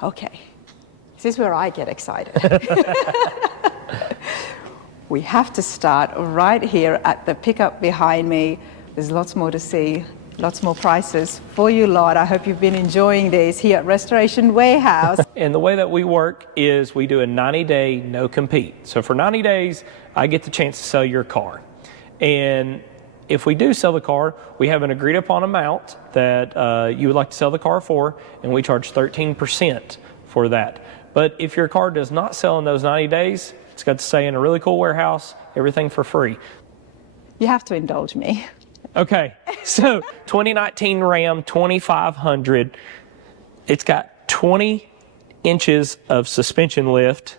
Okay, this is where I get excited. We have to start right here at the pickup behind me. There's lots more to see, lots more prices for you lot. I hope you've been enjoying this here at Restoration Warehouse. And the way that we work is we do a 90-day no compete. So for 90 days, I get the chance to sell your car. And if we do sell the car, we have an agreed upon amount that you would like to sell the car for, and we charge 13% for that. But if your car does not sell in those 90 days, it's got to stay in a really cool warehouse, everything for free. You have to indulge me. Okay, so 2019 Ram 2500, it's got 20 inches of suspension lift,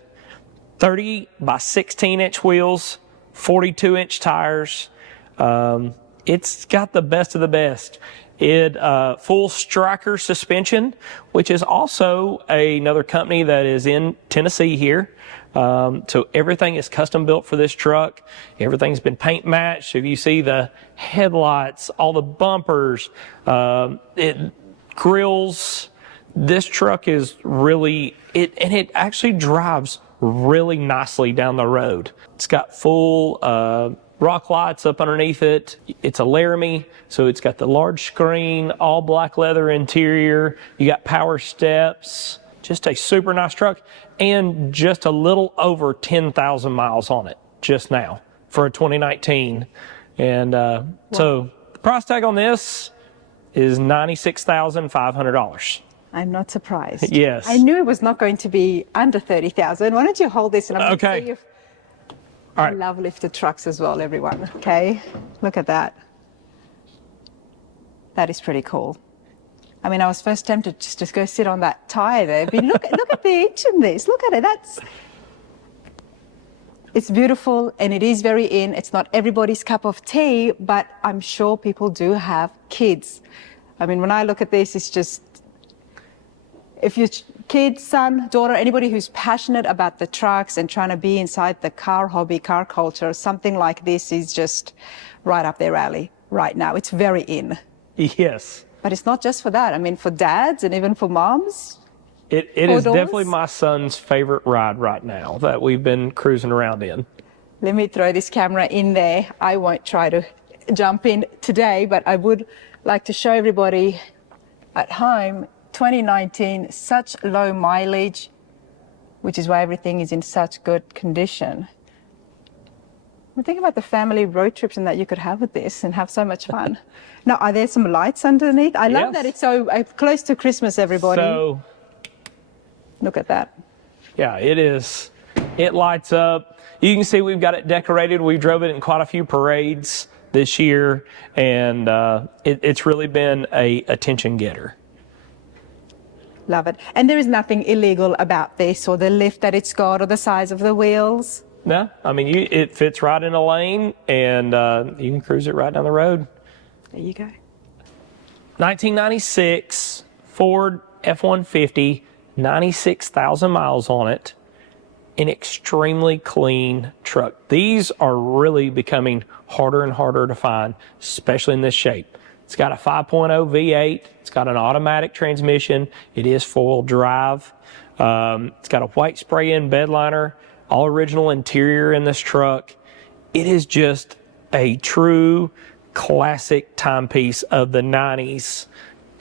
30 by 16 inch wheels, 42 inch tires. It's got the best of the best. It full striker suspension, which is also another company that is in Tennessee here. So everything is custom built for this truck. Everything's been paint matched. If you see the headlights, all the bumpers, grills, this truck is really, and it actually drives really nicely down the road. It's got full rock lights up underneath it. It's a Laramie, so it's got the large screen, all black leather interior. You got power steps. Just a super nice truck, and just a little over 10,000 miles on it just now for a 2019. And wow. So the price tag on this is $96,500. I'm not surprised. Yes. I knew it was not going to be under 30,000. Why don't you hold this and I'm okay. going to see if all right. I love lifted trucks as well, everyone. Okay, look at that. That is pretty cool. I mean, I was first tempted just to go sit on that tire there, but look at the inch in this. Look at it. It's beautiful, and it is very in. It's not everybody's cup of tea, but I'm sure people do have kids. I mean, when I look at this, it's just, if your kid, son, daughter, anybody who's passionate about the trucks and trying to be inside the car hobby, car culture, something like this is just right up their alley right now. It's very in. Yes. But it's not just for that. I mean, for dads and even for moms. It is definitely my son's favorite ride right now that we've been cruising around in. Let me throw this camera in there. I won't try to jump in today, but I would like to show everybody at home, 2019, such low mileage, which is why everything is in such good condition. Think about the family road trips and that you could have with this and have so much fun. Now, are there some lights underneath? I love that it's so close to Christmas, everybody. So, look at that. Yeah, it is. It lights up. You can see we've got it decorated. We drove it in quite a few parades this year, and it's really been a attention getter. Love it. And there is nothing illegal about this or the lift that it's got or the size of the wheels? No, I mean, it fits right in a lane, and you can cruise it right down the road. There you go. 1996 Ford F150, 96,000 miles on it. An extremely clean truck. These are really becoming harder and harder to find, especially in this shape. It's got a 5.0 V8. It's got an automatic transmission. It is four-wheel drive. It's got a white spray-in bed liner. All original interior in this truck. It is just a true classic timepiece of the 90s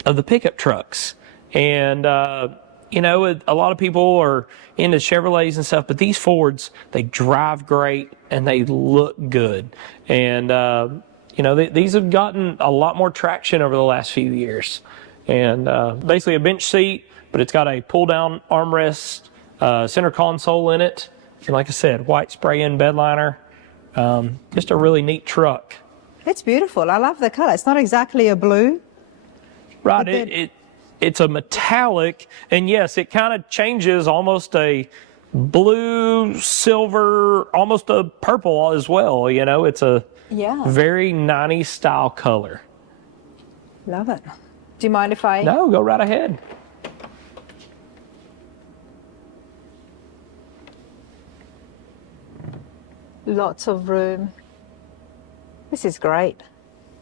of the pickup trucks. And, you know, a lot of people are into Chevrolets and stuff, but these Fords, they drive great and they look good. And, you know, these have gotten a lot more traction over the last few years. And basically a bench seat, but it's got a pull-down armrest, center console in it. And like I said, white spray-in bed liner. Just a really neat truck. It's beautiful. I love the color. It's not exactly a blue. Right. It's a metallic, and yes, it kind of changes almost a blue, silver, almost a purple as well. You know, it's a very 90s style color. Love it. Do you mind if I? No, go right ahead. Lots of room. This is great.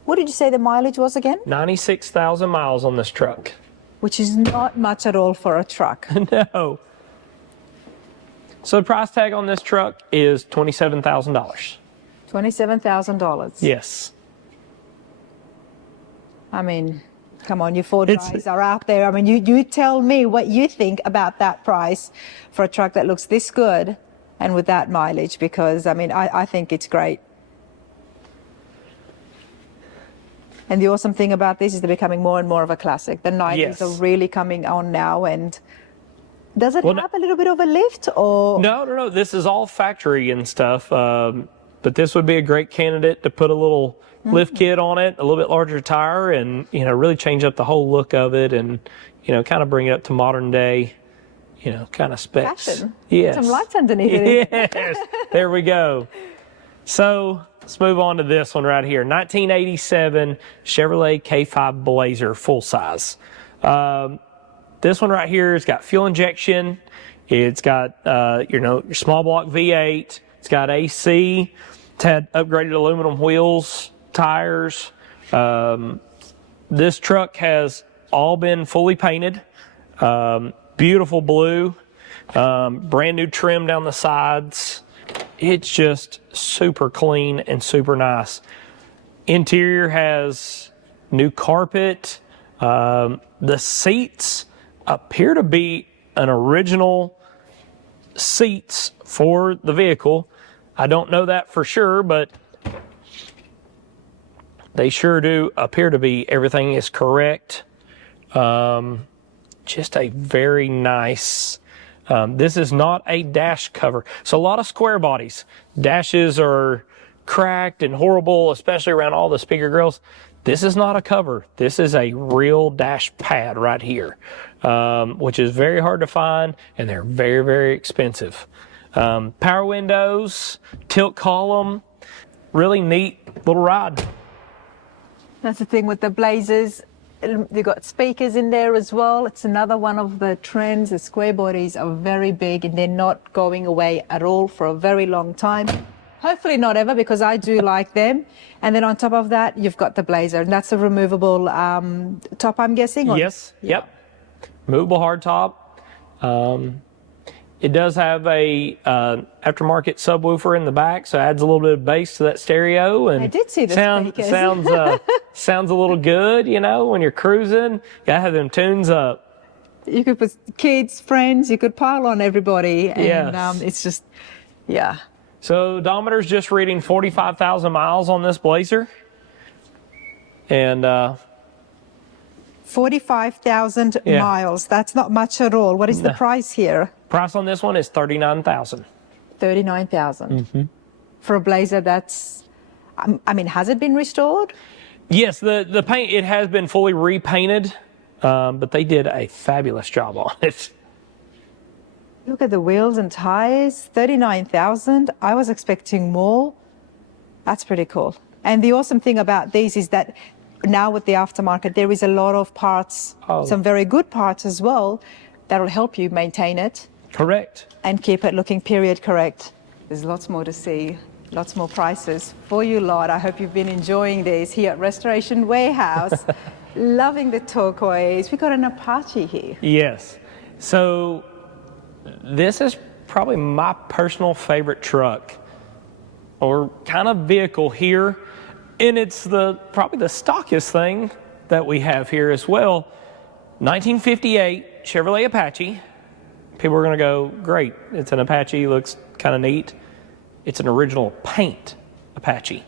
What did you say the mileage was again? 96,000 miles on this truck. which is not much at all for a truck. No. So the price tag on this truck is $27,000. $27,000. Yes. I mean, come on, you Ford guys are out there. I mean, you tell me what you think about that price for a truck that looks this good and with that mileage, because, I mean, I think it's great. And the awesome thing about this is they're becoming more and more of a classic. The 90s Yes. are really coming on now. And does it Well, have a little bit of a lift or? No. This is all factory and stuff. But this would be a great candidate to put a little lift kit on it, a little bit larger tire, and, you know, really change up the whole look of it and, you know, kind of bring it up to modern day, you know, kind of specs. Fashion. Yes. Some lights underneath it. Yes. There we go. So let's move on to this one right here. 1987 Chevrolet K5 Blazer, full size. This one right here has got fuel injection. It's got, you know, your small block V8. It's got AC. It's had upgraded aluminum wheels, tires. This truck has all been fully painted. Beautiful blue. Brand new trim down the sides. It's just super clean and super nice. Interior has new carpet. The seats appear to be an original seats for the vehicle. I don't know that for sure, but they sure do appear to be. Everything is correct. Just a very nice. This is not a dash cover. So a lot of square bodies. Dashes are cracked and horrible, especially around all the speaker grills. This is not a cover. This is a real dash pad right here, which is very hard to find, and they're very, very expensive. Power windows, tilt column, really neat little ride. That's the thing with the Blazers. They've got speakers in there as well. It's another one of the trends. The square bodies are very big and they're not going away at all for a very long time. Hopefully not ever, because I do like them. And then on top of that, you've got the Blazer, and that's a removable top, I'm guessing? Or? Yes, yep. Movable hardtop. It does have a aftermarket subwoofer in the back, so it adds a little bit of bass to that stereo. And I did see the speakers. Sounds a little good, you know, when you're cruising. Gotta have them tunes up. You could put kids, friends, you could pile on everybody. And Yes. it's just, yeah. So odometer's just reading 45,000 miles on this Blazer. And 45,000 Yeah. miles. That's not much at all. What is the price here? price on this one is $39,000. 39,000. For a Blazer, that's, I mean, has it been restored? Yes, the paint, it has been fully repainted, but they did a fabulous job on it. Look at the wheels and tires, 39,000. I was expecting more. That's pretty cool. And the awesome thing about these is that now with the aftermarket, there is a lot of parts, some very good parts as well, that will help you maintain it. Correct. And keep it looking period correct. There's lots more to see, lots more prices for you lot. I hope you've been enjoying this here at Restoration Warehouse. Loving the turquoise. We've got an Apache here. Yes. So this is probably my personal favorite truck or kind of vehicle here. And it's probably the stockiest thing that we have here as well. 1958 Chevrolet Apache. People are going to go, great, it's an Apache, looks kind of neat. It's an original paint Apache.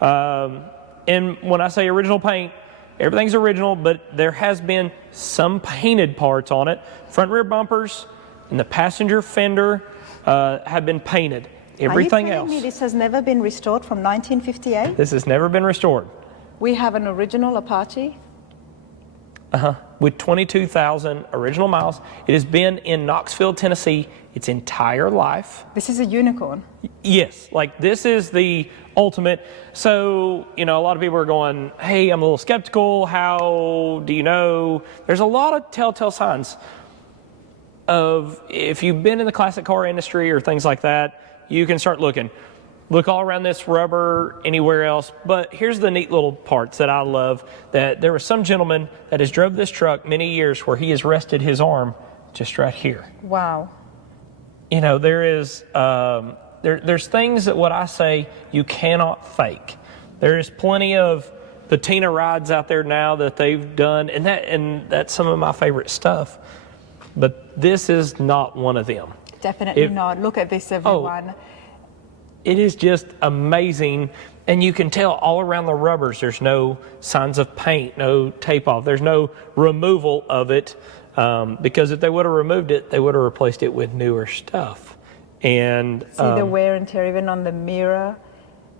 And when I say original paint, everything's original, but there has been some painted parts on it. Front rear bumpers and the passenger fender have been painted. Everything else. Are you telling me this has never been restored from 1958? This has never been restored. We have an original Apache. With 22,000 original miles. It has been in Knoxville, Tennessee its entire life. This is a unicorn. Yes, like this is the ultimate. So, you know, a lot of people are going, hey, I'm a little skeptical. How do you know? There's a lot of telltale signs of if you've been in the classic car industry or things like that, you can start looking. Look all around this rubber, anywhere else. But here's the neat little parts that I love, that there was some gentleman that has drove this truck many years where he has rested his arm just right here. Wow. You know, there's things that what I say you cannot fake. There is plenty of patina rides out there now that they've done, and that's some of my favorite stuff. But this is not one of them. Definitely not. Look at this, everyone. It is just amazing, and you can tell all around the rubbers there's no signs of paint, no tape off. There's no removal of it, because if they would have removed it, they would have replaced it with newer stuff. And see the wear and tear even on the mirror.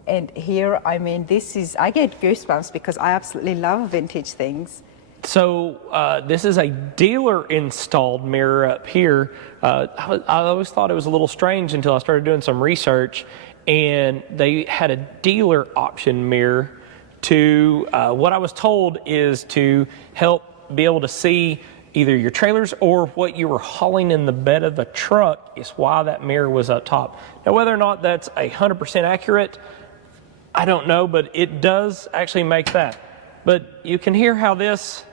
And here, I mean, I get goosebumps because I absolutely love vintage things. So this is a dealer installed mirror up here. I always thought it was a little strange until I started doing some research, and they had a dealer option mirror to, what I was told is to help be able to see either your trailers or what you were hauling in the bed of the truck, is why that mirror was up top. Now, whether or not that's 100% accurate, I don't know, but it does actually make that. But you can hear how there's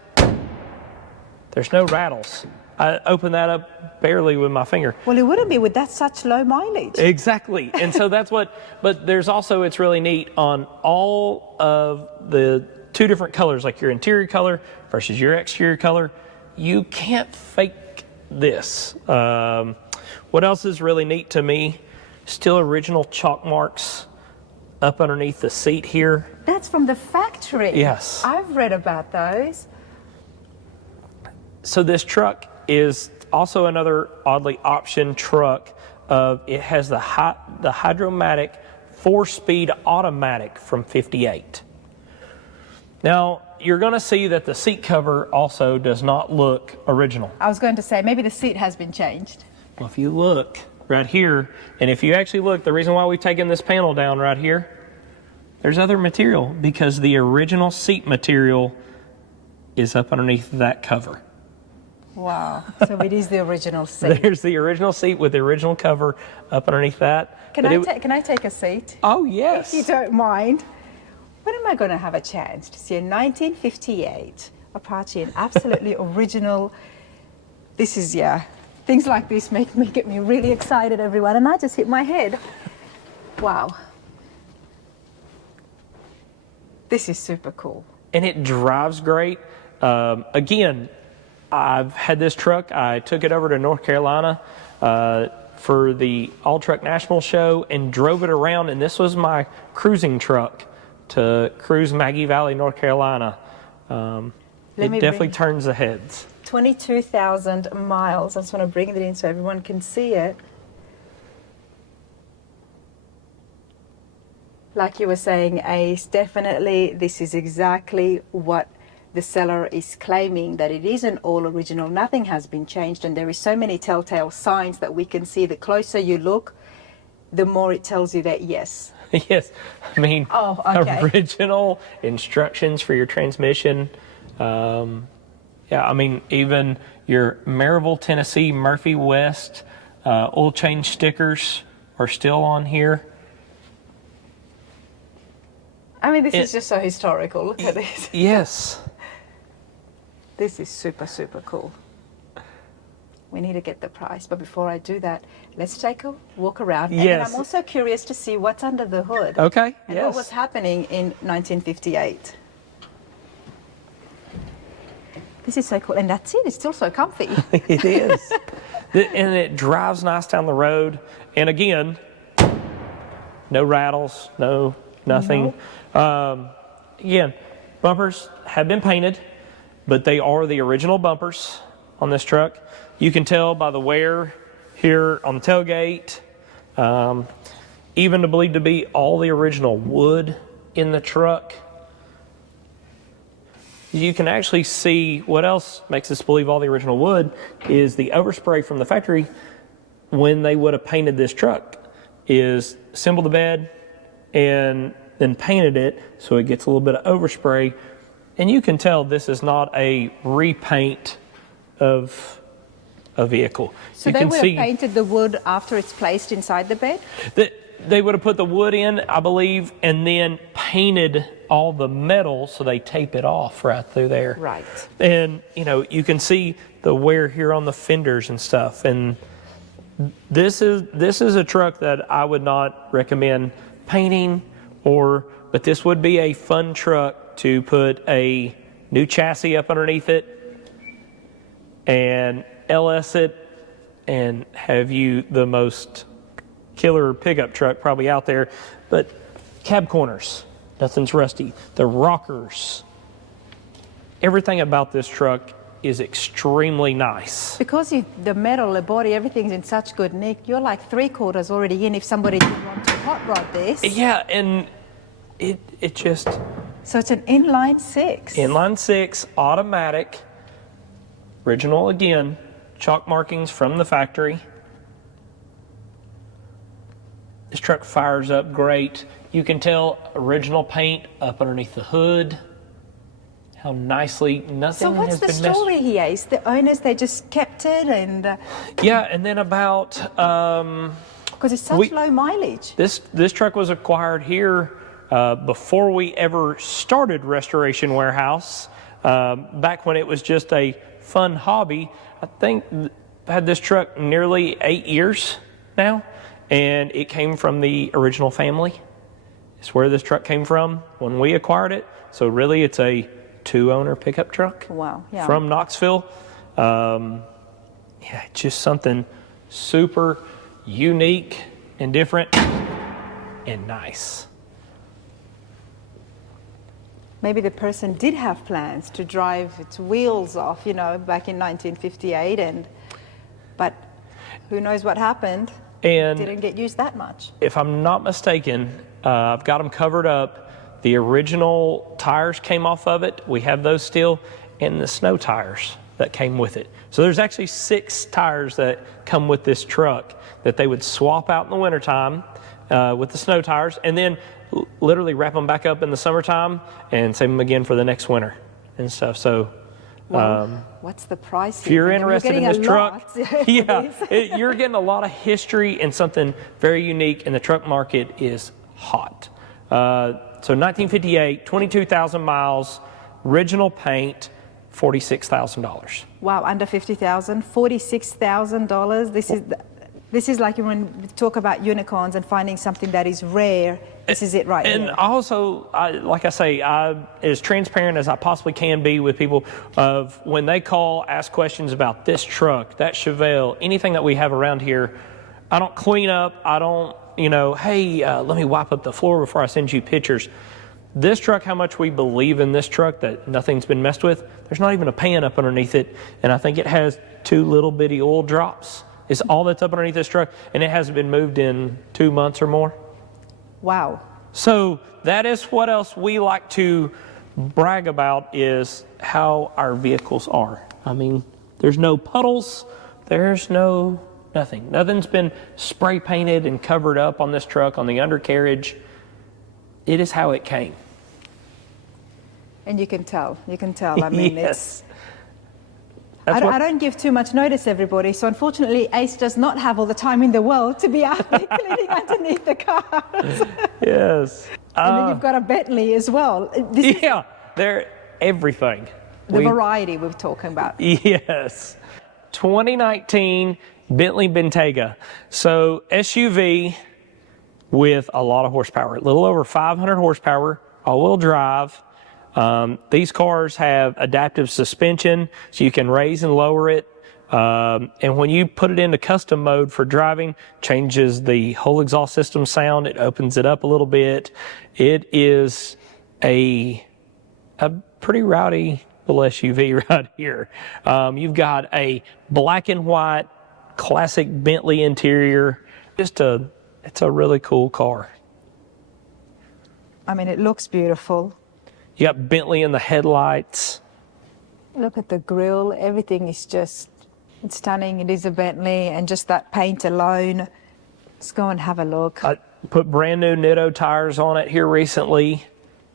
no rattles. I opened that up barely with my finger. Well, it wouldn't be with that such low mileage. Exactly. And so that's what, but there's also, it's really neat on all of the two different colors, like your interior color versus your exterior color. You can't fake this. What else is really neat to me? Still original chalk marks up underneath the seat here. That's from the factory. Yes. I've read about those. So this truck is also another oddly optioned truck. It has the Hydromatic 4-speed automatic from '58. Now, you're going to see that the seat cover also does not look original. I was going to say, maybe the seat has been changed. Well, if you look right here, and if you actually look, the reason why we've taken this panel down right here, there's other material, because the original seat material is up underneath that cover. Wow. So it is the original seat. There's the original seat with the original cover up underneath that. Can I take a seat? Oh, yes. If you don't mind. When am I going to have a chance to see a 1958 Apache, an absolutely original? This is, yeah, things like this get me really excited, everyone, and I just hit my head. Wow. This is super cool. And it drives great. Again, I've had this truck. I took it over to North Carolina for the All Truck National Show and drove it around, and this was my cruising truck to cruise Maggie Valley, North Carolina. It definitely turns the heads. 22,000 miles. I just want to bring it in so everyone can see it. Like you were saying, Ace, definitely this is exactly what the seller is claiming, that it isn't all original. Nothing has been changed, and there is so many telltale signs that we can see. The closer you look, the more it tells you that yes. Yes, I mean, okay. Original instructions for your transmission. Yeah, I mean, even your Maryville, Tennessee, Murphy West oil change stickers are still on here. I mean, this is just so historical. Look at this. Yes. This is super, super cool. We need to get the price, but before I do that, let's take a walk around. And then I'm also curious to see what's under the hood. Okay, and what was happening in 1958. This is so cool, and that's it. It's still so comfy. It is. And it drives nice down the road. And again, no rattles, no nothing. Again, bumpers have been painted, but they are the original bumpers on this truck. You can tell by the wear here on the tailgate, even to believe to be all the original wood in the truck. You can actually see what else makes us believe all the original wood is the overspray from the factory when they would have painted this truck is assembled the bed and then painted it so it gets a little bit of overspray. And you can tell this is not a repaint of a vehicle. So you they can would see have painted the wood after it's placed inside the bed? they would have put the wood in, I believe, and then painted all the metal so they tape it off right through there. Right. And, you know, you can see the wear here on the fenders and stuff. And this is a truck that I would not recommend painting, but this would be a fun truck to put a new chassis up underneath it and LS it and have you the most killer pickup truck probably out there. But cab corners, nothing's rusty. The rockers, everything about this truck is extremely nice. Because the metal, the body, everything's in such good nick, you're like 3/4 already in if somebody did want to hot rod this. Yeah, and it just... So it's an inline 6. Inline 6, automatic, original again, chalk markings from the factory. This truck fires up great. You can tell original paint up underneath the hood. How nicely nothing has been messed. So what's the story here? Is the owners, they just kept it and... Yeah, and then about... Because it's such low mileage. This truck was acquired here before we ever started Restoration Warehouse. Back when it was just a fun hobby. I think I've had this truck nearly 8 years now, and it came from the original family. It's where this truck came from when we acquired it. So really it's a 2-owner pickup truck. Wow, yeah. From Knoxville. Yeah, just something super unique and different and nice. Maybe the person did have plans to drive its wheels off, you know, back in 1958, but who knows what happened. And didn't get used that much. If I'm not mistaken, I've got them covered up. The original tires came off of it. We have those still, and the snow tires that came with it. So there's actually 6 tires that come with this truck that they would swap out in the wintertime with the snow tires, and then literally wrap them back up in the summertime and save them again for the next winter and stuff. So what's the price? If you're interested in this truck, you're getting a lot of history and something very unique, and the truck market is hot. So 1958, 22,000 miles, original paint, $46,000. Wow, under $50,000, $46,000. This is like when we talk about unicorns and finding something that is rare. This is it right here. And also, like I say, as transparent as I possibly can be with people of when they call, ask questions about this truck, that Chevelle, anything that we have around here. I don't clean up. I don't, hey, let me wipe up the floor before I send you pictures. This truck, how much we believe in this truck, that nothing's been messed with. There's not even a pan up underneath it. And I think it has 2 little bitty oil drops. It's all that's up underneath this truck, and it hasn't been moved in 2 months or more. Wow. So that is what else we like to brag about, is how our vehicles are. I mean, there's no puddles, there's nothing. Nothing's been spray painted and covered up on this truck, on the undercarriage. It is how it came. And you can tell. I mean, yes. I don't give too much notice, everybody. So unfortunately, Ace does not have all the time in the world to be out there cleaning underneath the cars. Yes. And then you've got a Bentley as well. They're everything. The variety we're talking about. Yes. 2019 Bentley Bentayga. So SUV with a lot of horsepower, a little over 500 horsepower, all-wheel drive. These cars have adaptive suspension, so you can raise and lower it. And when you put it into custom mode for driving, changes the whole exhaust system sound. It opens it up a little bit. It is a pretty rowdy little SUV right here. You've got a black and white classic Bentley interior. It's a really cool car. I mean, it looks beautiful. You got Bentley in the headlights. Look at the grille. Everything is just, it's stunning. It is a Bentley, and just that paint alone. Let's go and have a look. I put brand new Nitto tires on it here recently.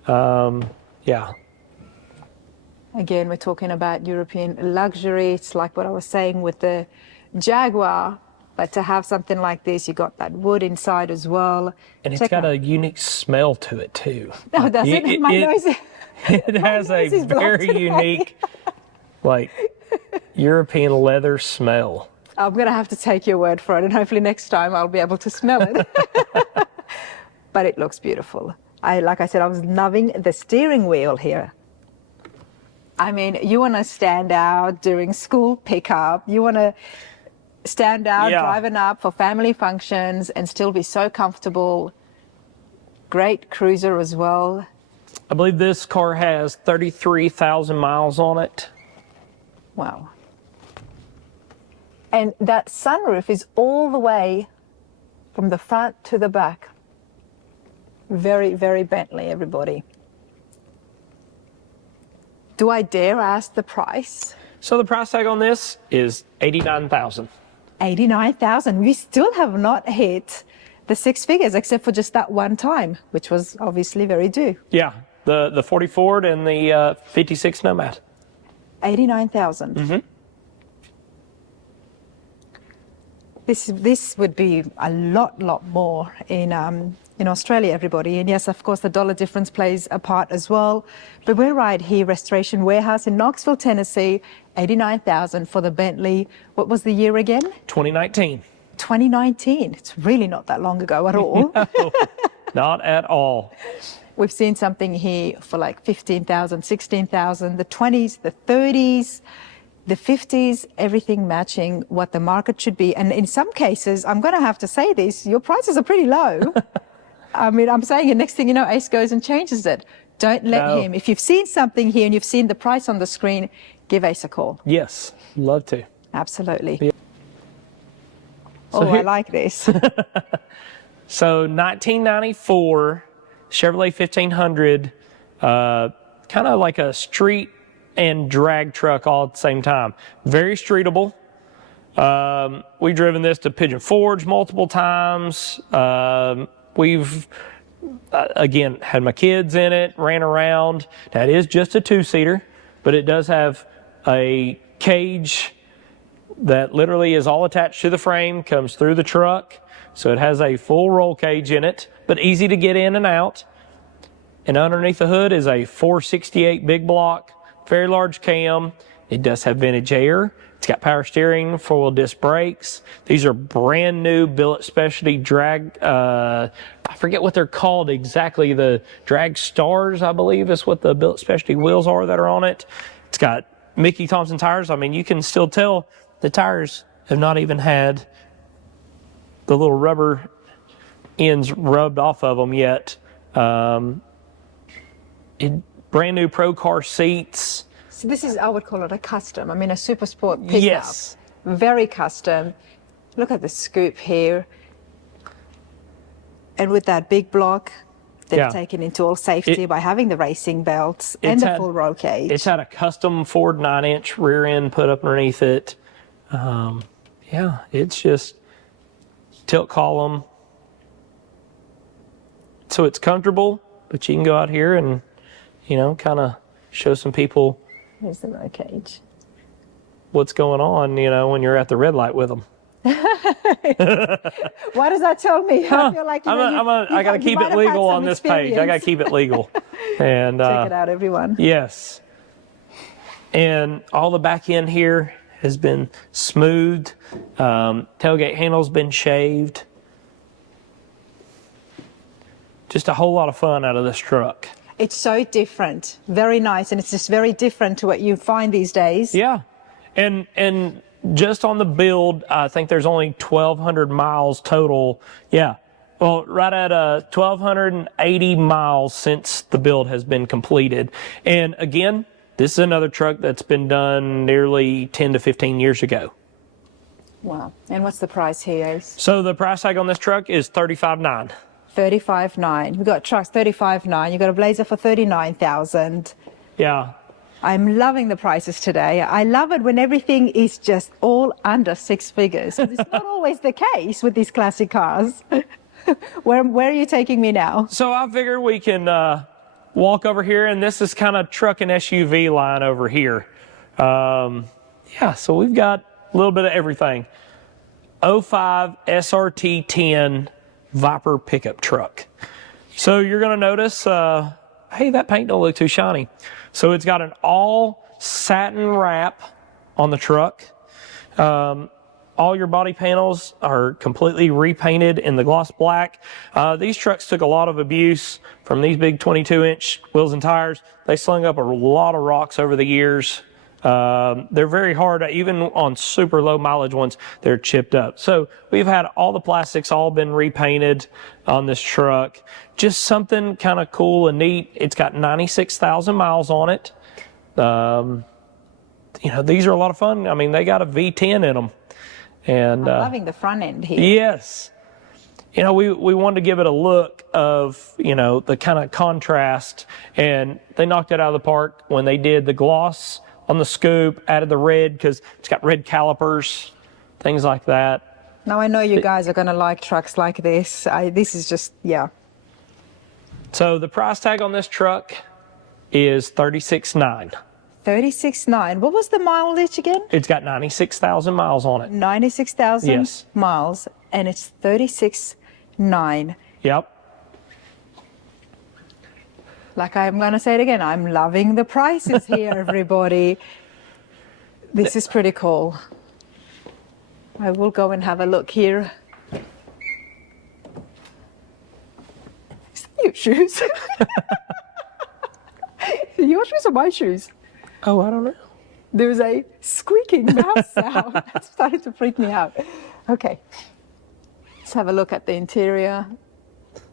Yeah. Again, we're talking about European luxury. It's like what I was saying with the Jaguar. But to have something like this, you got that wood inside as well. And it's got a unique smell to it too. No, does it? My nose. It has a very unique, like, European leather smell. I'm going to have to take your word for it, and hopefully next time I'll be able to smell it. But it looks beautiful. Like I said, I was loving the steering wheel here. I mean, you want to stand out during school pickup. You want to stand out driving up for family functions and still be so comfortable. Great cruiser as well. I believe this car has 33,000 miles on it. Wow. And that sunroof is all the way from the front to the back. Very, very Bentley, everybody. Do I dare ask the price? So the price tag on this is $89,000. $89,000. We still have not hit the six figures except for just that one time, which was obviously very due. Yeah, the 40 Ford and the 56 Nomad. 89,000. Mm-hmm. This would be a lot more in Australia, everybody. And yes, of course, the dollar difference plays a part as well. But we're right here, Restoration Warehouse in Knoxville, Tennessee, $89,000 for the Bentley. What was the year again? 2019. 2019. It's really not that long ago at all. No, not at all. We've seen something here for like 15,000, 16,000, the 20s, the 30s. The 50s, everything matching what the market should be. And in some cases, I'm going to have to say this, your prices are pretty low. I mean, I'm saying it, next thing you know, Ace goes and changes it. Don't let him. If you've seen something here and you've seen the price on the screen, give Ace a call. Yes, love to. Absolutely. Yeah. So I like this. So 1994 Chevrolet 1500, kind of like a street and drag truck all at the same time. Very streetable. We've driven this to Pigeon Forge multiple times. We've, again, had my kids in it, ran around. Now, it is just a two-seater, but it does have a cage that literally is all attached to the frame, comes through the truck. So it has a full roll cage in it, but easy to get in and out. And underneath the hood is a 468 big block. Very large cam. It does have vintage air. It's got power steering, four-wheel disc brakes. These are brand new billet specialty drag. I forget what they're called exactly. The drag stars, I believe, is what the billet specialty wheels are that are on it. It's got Mickey Thompson tires. I mean, you can still tell the tires have not even had the little rubber ends rubbed off of them yet. Brand new Pro Car seats. So this is, I would call it a custom. I mean, a super sport pickup. Yes. Very custom. Look at the scoop here. And with that big block, they've taken into all safety by having the racing belts and the full roll cage. It's had a custom Ford 9-inch rear end put up underneath it. Yeah, it's just tilt column. So it's comfortable, but you can go out here and, you know, kind of show some people. Here's the roll cage. What's going on, you know, when you're at the red light with them. Why does that tell me? I feel like I got to keep it legal on this page. I got to keep it legal. And check it out, everyone. Yes. And all the back end here has been smoothed. Tailgate handle's been shaved. Just a whole lot of fun out of this truck. It's so different. Very nice. And it's just very different to what you find these days. Yeah. And just on the build, I think there's only 1,200 miles total. Yeah. Well, right at 1,280 miles since the build has been completed. And again, this is another truck that's been done nearly 10 to 15 years ago. Wow. And what's the price here, Ace? So the price tag on this truck is $35,900. $35,900. We got trucks $35,900. You got a Blazer for $39,000. Yeah. I'm loving the prices today. I love it when everything is just all under six figures. It's not always the case with these classic cars. Where are you taking me now? So I figured we can walk over here, and this is kind of truck and SUV line over here. Yeah, so we've got a little bit of everything. 05 SRT10 Viper pickup truck. So you're going to notice, hey, that paint don't look too shiny. So it's got an all satin wrap on the truck. All your body panels are completely repainted in the gloss black. These trucks took a lot of abuse from these big 22-inch wheels and tires. They slung up a lot of rocks over the years. They're very hard, even on super low mileage ones, they're chipped up. So we've had all the plastics all been repainted on this truck. Just something kind of cool and neat. It's got 96,000 miles on it. You know, these are a lot of fun. I mean, they got a V10 in them. And I'm loving the front end here. Yes. You know, we wanted to give it a look of, you know, the kind of contrast, and they knocked it out of the park when they did the gloss on the scoop, added the red because it's got red calipers, things like that. Now I know you guys are going to like trucks like this. This is just, yeah. So the price tag on this truck is $36,900. 36,900. What was the mileage again? It's got 96,000 miles on it. 96,000 Yes. miles, and it's 36,900. Yep. Like I'm going to say it again, I'm loving the prices here, everybody. This is pretty cool. I will go and have a look here. Your shoes. Your shoes or my shoes? Oh, I don't know. There's a squeaking mouse sound. That started to freak me out. Okay. Let's have a look at the interior.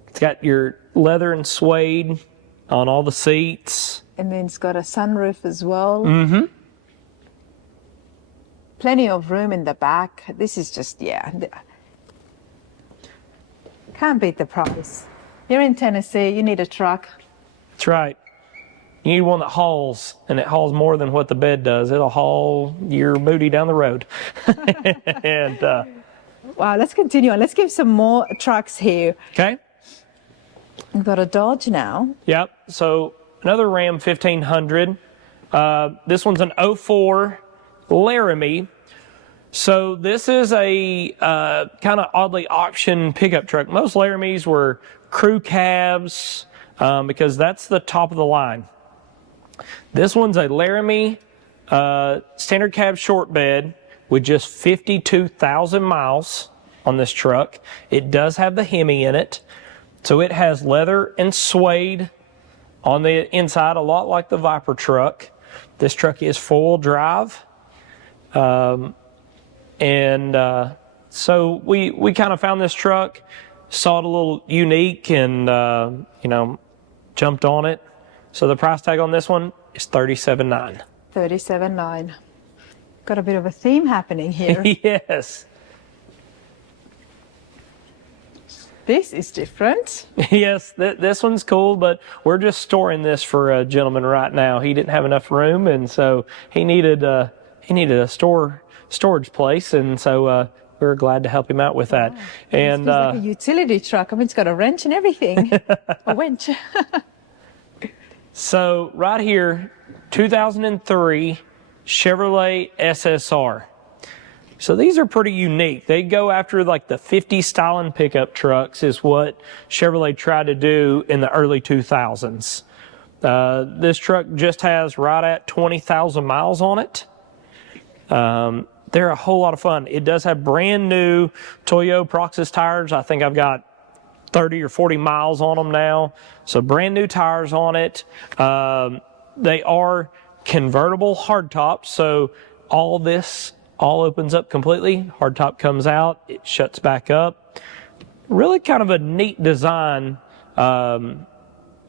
It's got your leather and suede on all the seats. And then it's got a sunroof as well. Mm-hmm. Plenty of room in the back. This is just, yeah. Can't beat the price. You're in Tennessee, you need a truck. That's right. You need one that hauls, and it hauls more than what the bed does. It'll haul your booty down the road. And wow, let's continue on. Let's give some more trucks here. okay. We've got a Dodge now. Yep. So another Ram 1500. This one's an 04 Laramie. So this is a kind of oddly auction pickup truck. Most Laramies were crew cabs because that's the top of the line. This one's a Laramie standard cab short bed with just 52,000 miles on this truck. It does have the Hemi in it. So it has leather and suede on the inside, a lot like the Viper truck. This truck is four-wheel drive. So we kind of found this truck, saw it a little unique, and, you know, jumped on it. So the price tag on this one is $37,900. 37,900. Got a bit of a theme happening here. Yes. This is different. Yes, this one's cool, but we're just storing this for a gentleman right now. He didn't have enough room, and so he needed a storage place, and so we were glad to help him out with that. Wow. And it feels like a utility truck. I mean, it's got a wrench and everything. A winch. So right here, 2003 Chevrolet SSR. So these are pretty unique. They go after like the 50 styling pickup trucks is what Chevrolet tried to do in the early 2000s. This truck just has right at 20,000 miles on it. They're a whole lot of fun. It does have brand new Toyo Proxys tires. I think I've got 30 or 40 miles on them now. So brand new tires on it. They are convertible hardtops. So all opens up completely. Hardtop comes out. It shuts back up. Really kind of a neat design.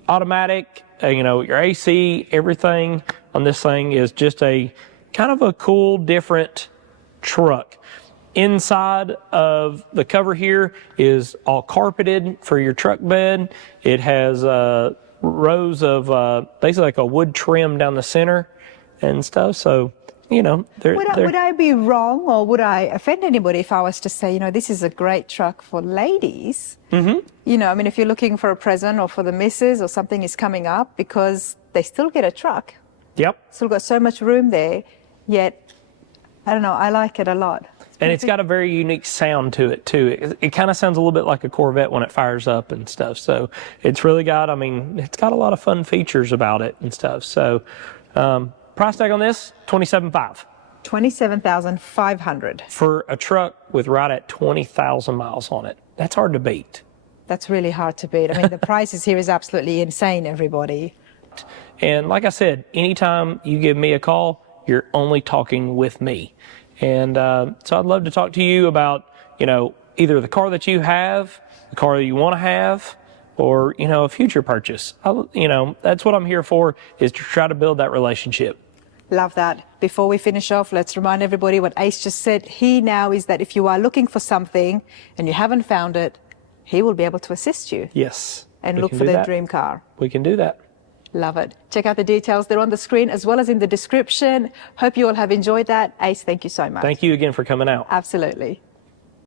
Automatic, you know, your AC, everything on this thing is just a kind of a cool, different truck. Inside of the cover here is all carpeted for your truck bed. It has rows of basically like a wood trim down the center and stuff. So, you know, would I be wrong, or would I offend anybody if I was to say, you know, this is a great truck for ladies? Mm-hmm. You know, I mean, if you're looking for a present or for the missus or something is coming up, because they still get a truck. Yep. Still got so much room there, yet, I don't know, I like it a lot. And it's got a very unique sound to it too. It kind of sounds a little bit like a Corvette when it fires up and stuff. So it's really got, I mean, it's got a lot of fun features about it and stuff. So price tag on this, $27,500. $27,500. For a truck with right at 20,000 miles on it. That's hard to beat. That's really hard to beat. I mean, the prices here is absolutely insane, everybody. And like I said, anytime you give me a call, you're only talking with me. And so I'd love to talk to you about, you know, either the car that you have, the car that you want to have, or, you know, a future purchase. You know, that's what I'm here for, is to try to build that relationship. Love that. Before we finish off, let's remind everybody what Ace just said. He now is that if you are looking for something and you haven't found it, he will be able to assist you. Yes. And look for their dream car. We can do that. Love it. Check out the details. They're on the screen as well as in the description. Hope you all have enjoyed that. Ace, thank you so much. Thank you again for coming out. Absolutely.